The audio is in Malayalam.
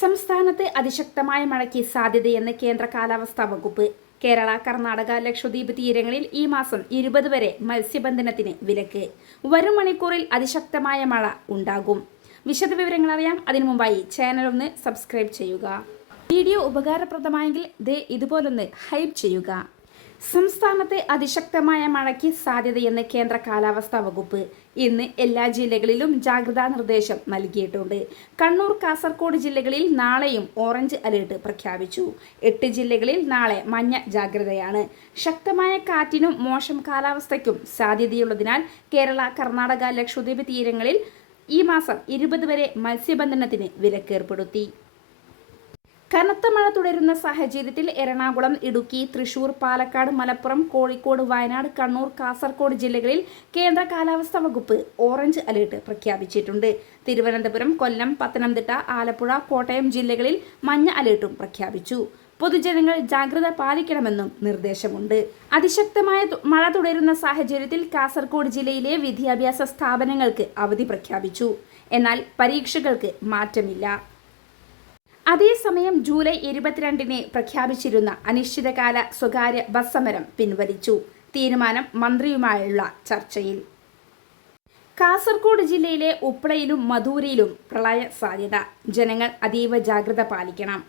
സംസ്ഥാനത്ത് അതിശക്തമായ മഴയ്ക്ക് സാധ്യതയെന്ന് കേന്ദ്ര കാലാവസ്ഥാ വകുപ്പ്. കേരള കർണാടക ലക്ഷദ്വീപ് തീരങ്ങളിൽ ഈ മാസം ഇരുപത് വരെ മത്സ്യബന്ധനത്തിന് വിലക്ക്. വരും മണിക്കൂറിൽ അതിശക്തമായ മഴ ഉണ്ടാകും. വിശദവിവരങ്ങൾ അറിയാം അതിനു മുമ്പായി ചാനൽ ഒന്ന് സബ്സ്ക്രൈബ് ചെയ്യുക. വീഡിയോ ഉപകാരപ്രദമായെങ്കിൽ ദേ ഇതുപോലൊന്ന് ഹൈപ്പ് ചെയ്യുക. സംസ്ഥാനത്ത് അതിശക്തമായ മഴയ്ക്ക് സാധ്യതയെന്ന് കേന്ദ്ര കാലാവസ്ഥാ വകുപ്പ് ഇന്ന് എല്ലാ ജില്ലകളിലും ജാഗ്രതാ നിർദ്ദേശം നൽകിയിട്ടുണ്ട്. കണ്ണൂർ കാസർഗോഡ് ജില്ലകളിൽ നാളെയും ഓറഞ്ച് അലേർട്ട് പ്രഖ്യാപിച്ചു. എട്ട് ജില്ലകളിൽ നാളെ മഞ്ഞ ജാഗ്രതയാണ്. ശക്തമായ കാറ്റിനും മോശം കാലാവസ്ഥയ്ക്കും സാധ്യതയുള്ളതിനാൽ കേരള കർണാടക ലക്ഷദ്വീപ് തീരങ്ങളിൽ ഈ മാസം ഇരുപത് വരെ മത്സ്യബന്ധനത്തിന് വിലക്കേർപ്പെടുത്തി. കനത്ത മഴ തുടരുന്ന സാഹചര്യത്തിൽ എറണാകുളം ഇടുക്കി തൃശൂർ പാലക്കാട് മലപ്പുറം കോഴിക്കോട് വയനാട് കണ്ണൂർ കാസർകോട് ജില്ലകളിൽ കേന്ദ്ര കാലാവസ്ഥാ വകുപ്പ് ഓറഞ്ച് അലേർട്ട് പ്രഖ്യാപിച്ചിട്ടുണ്ട്. തിരുവനന്തപുരം കൊല്ലം പത്തനംതിട്ട ആലപ്പുഴ കോട്ടയം ജില്ലകളിൽ മഞ്ഞ അലേർട്ടും പ്രഖ്യാപിച്ചു. പൊതുജനങ്ങൾ ജാഗ്രത പാലിക്കണമെന്നും നിർദ്ദേശമുണ്ട്. അതിശക്തമായ മഴ തുടരുന്ന സാഹചര്യത്തിൽ കാസർകോട് ജില്ലയിലെ വിദ്യാഭ്യാസ സ്ഥാപനങ്ങൾക്ക് അവധി പ്രഖ്യാപിച്ചു. എന്നാൽ പരീക്ഷകൾക്ക് മാറ്റമില്ല. അതേസമയം ജൂലൈ ഇരുപത്തിരണ്ടിന് പ്രഖ്യാപിച്ചിരുന്ന അനിശ്ചിതകാല സ്വകാര്യ ബസ് സമരം പിൻവലിച്ചു. തീരുമാനം മന്ത്രിയുമായുള്ള ചർച്ചയിൽ. കാസർഗോഡ് ജില്ലയിലെ ഉപ്പളയിലും മധൂരയിലും പ്രളയ സാധ്യത. ജനങ്ങൾ അതീവ ജാഗ്രത പാലിക്കണം.